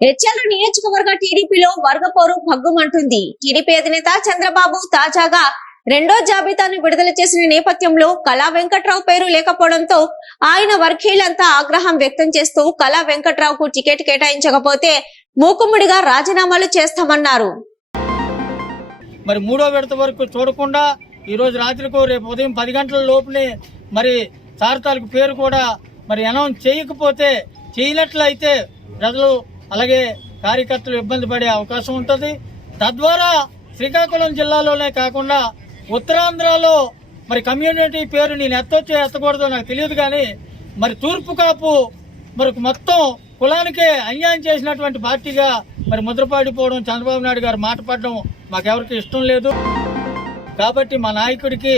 HL నియోజకవర్గ టీడీపీలో వర్గపోరు భగ్గుమంటుంది. TDP అధినేత చంద్రబాబు తాజాగా రెండో జాబితాను విడుదల చేసిన నేపథ్యంలో కళా వెంకట్రావు పేరు లేకపోవడంతో ఆయన వర్గీయులంతా ఆగ్రహం వ్యక్తం చేస్తూ కళా వెంకట్రావుకు టికెట్ కేటాయించకపోతే మూకుమ్మడిగా రాజీనామాలు చేస్తామన్నారు. మరి మూడో విడత వరకు చూడకుండా ఈరోజు రాత్రికో రేపు ఉదయం పది గంటల లోపునే మరి సారథాలకు పేరు కూడా మరి అనౌన్స్ చేయకపోతే చేయనట్లయితే ప్రజలు అలాగే కార్యకర్తలు ఇబ్బంది పడే అవకాశం ఉంటుంది. తద్వారా శ్రీకాకుళం జిల్లాలోనే కాకుండా ఉత్తరాంధ్రలో మరి కమ్యూనిటీ పేరు నేను ఎత్తొచ్చు ఎత్తకూడదో నాకు తెలియదు కానీ మరి తూర్పు కాపు మరి మొత్తం కులానికే అన్యాయం చేసినటువంటి పార్టీగా మరి ముద్రపాడిపోవడం చంద్రబాబు నాయుడు గారు మాట్లాడడం మాకెవరికి ఇష్టం లేదు. కాబట్టి మా నాయకుడికి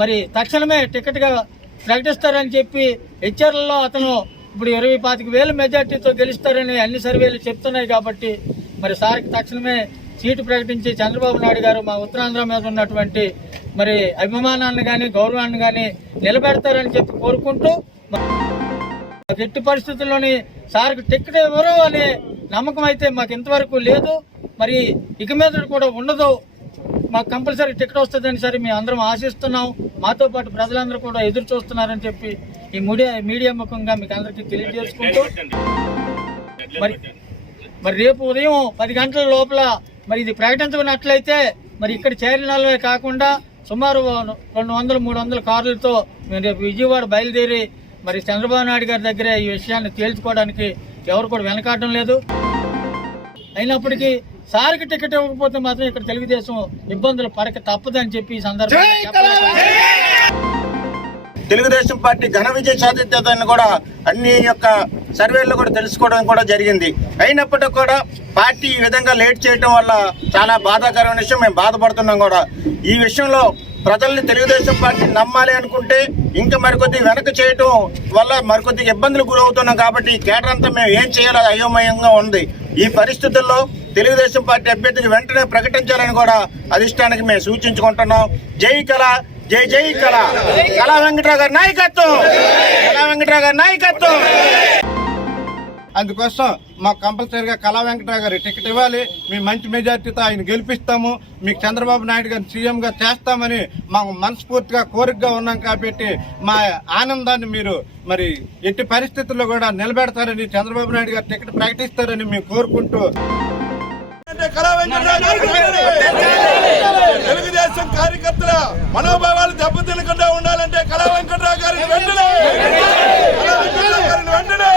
మరి తక్షణమే టికెట్గా ప్రకటిస్తారని చెప్పి హెచ్చర్లలో అతను ఇప్పుడు ఇరవై పాతిక వేల మెజార్టీతో గెలుస్తారని అన్ని సర్వేలు చెప్తున్నాయి కాబట్టి మరి సార్కి తక్షణమే సీటు ప్రకటించి చంద్రబాబు నాయుడు గారు మా ఉత్తరాంధ్ర మీద ఉన్నటువంటి మరి అభిమానాన్ని కానీ గౌరవాన్ని కానీ నిలబెడతారని చెప్పి కోరుకుంటూ ఎట్టి పరిస్థితుల్లోని సార్కి టికెట్ ఇవ్వరు అనే నమ్మకం అయితే మాకు ఇంతవరకు లేదు. మరి ఇక మీద కూడా ఉండదు. మాకు కంపల్సరీ టికెట్ వస్తుందని సరే మేము అందరం ఆశిస్తున్నాం. మాతో పాటు ప్రజలందరూ కూడా ఎదురు చూస్తున్నారని చెప్పి ఈ మీడియా మీడియా ముఖంగా మీకు అందరికీ తెలియజేసుకుంటూ మరి మరి రేపు ఉదయం పది గంటల లోపల మరి ఇది ప్రకటించుకున్నట్లయితే మరి ఇక్కడ చేరినాలే కాకుండా సుమారు రెండు వందలు మూడు వందల కార్లతో మేము రేపు విజయవాడ బయలుదేరి మరి చంద్రబాబు నాయుడు గారి దగ్గర ఈ విషయాన్ని తేల్చుకోవడానికి ఎవరు కూడా వెనకాడడం లేదు. అయినప్పటికీ సార్కి టికెట్ ఇవ్వకపోతే మాత్రం ఇక్కడ తెలుగుదేశం ఇబ్బందులు పడక తప్పదని చెప్పి ఈ సందర్భంగా తెలుగుదేశం పార్టీ ఘన విజయ సాధిత్యతను కూడా అన్ని యొక్క సర్వేల్లో కూడా తెలుసుకోవడం కూడా జరిగింది. అయినప్పటికీ కూడా పార్టీ ఈ విధంగా లేట్ చేయడం వల్ల చాలా బాధాకరమైన విషయం. మేము బాధపడుతున్నాం కూడా. ఈ విషయంలో ప్రజల్ని తెలుగుదేశం పార్టీ నమ్మాలి అనుకుంటే ఇంకా మరికొద్ది వెనక చేయటం వల్ల మరికొద్ది ఇబ్బందులు గురవుతున్నాం కాబట్టి ఈ కేటర్ అంతా మేము ఏం చేయాలో అయోమయంగా ఉంది. ఈ పరిస్థితుల్లో తెలుగుదేశం పార్టీ అభ్యర్థికి వెంటనే ప్రకటించాలని కూడా అధిష్టానికి మేము సూచించుకుంటున్నాం. జై కళ జై జై కళ. కళా వెంకటరావు గారి నాయకత్వం. కళా వెంకటరావు గారి నాయకత్వం. అందుకోసం మాకు కంపల్సరీగా కళా వెంకటరావు గారి టికెట్ ఇవ్వాలి. మేము మంచి మెజార్టీతో ఆయన గెలిపిస్తాము. మీకు చంద్రబాబు నాయుడు గారిని సీఎంగా చేస్తామని మాకు మనస్ఫూర్తిగా కోరికగా ఉన్నాం కాబట్టి మా ఆనందాన్ని మీరు మరి ఎట్టి పరిస్థితుల్లో కూడా నిలబెడతారని చంద్రబాబు నాయుడు గారు టికెట్ ప్రకటిస్తారని మేము కోరుకుంటూ కళా వెంకటరావు కోసం కార్యకర్తల మనోభావాలు దెబ్బతినకుండా ఉండాలంటే కళా వెంకట్రావు గారిని వెంటనే వెంటనే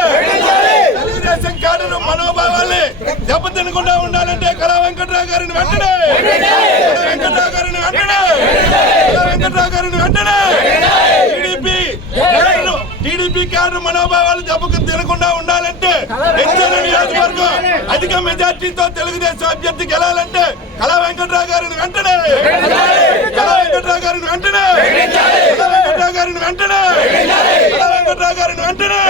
తెలుగుదేశం క్యాడర్ మనోభావాల్ని దెబ్బతినకుండా ఉండాలంటే కళా వెంకట్రావు గారిని వెంటనే వెంకట్రావు గారిని వెంటనే వెంకట్రావు గారిని వెంటనే. టీడీపీ టీడీపీ క్యాడర్ మనోభావాలు దెబ్బ తినకుండా ఉండాలంటే హెచ్చరిక నియోజకవర్గం అధిక మెజార్టీతో తెలుగుదేశం అభ్యర్థి గెలాలంటే కళా వెంకట్రావు గారిని వెంటనే! కళా వెంకట్రావు గారిని వెంటనే! కళా వెంకట్రావు గారిని వెంటనే! కళా వెంకట్రావు గారిని వెంటనే!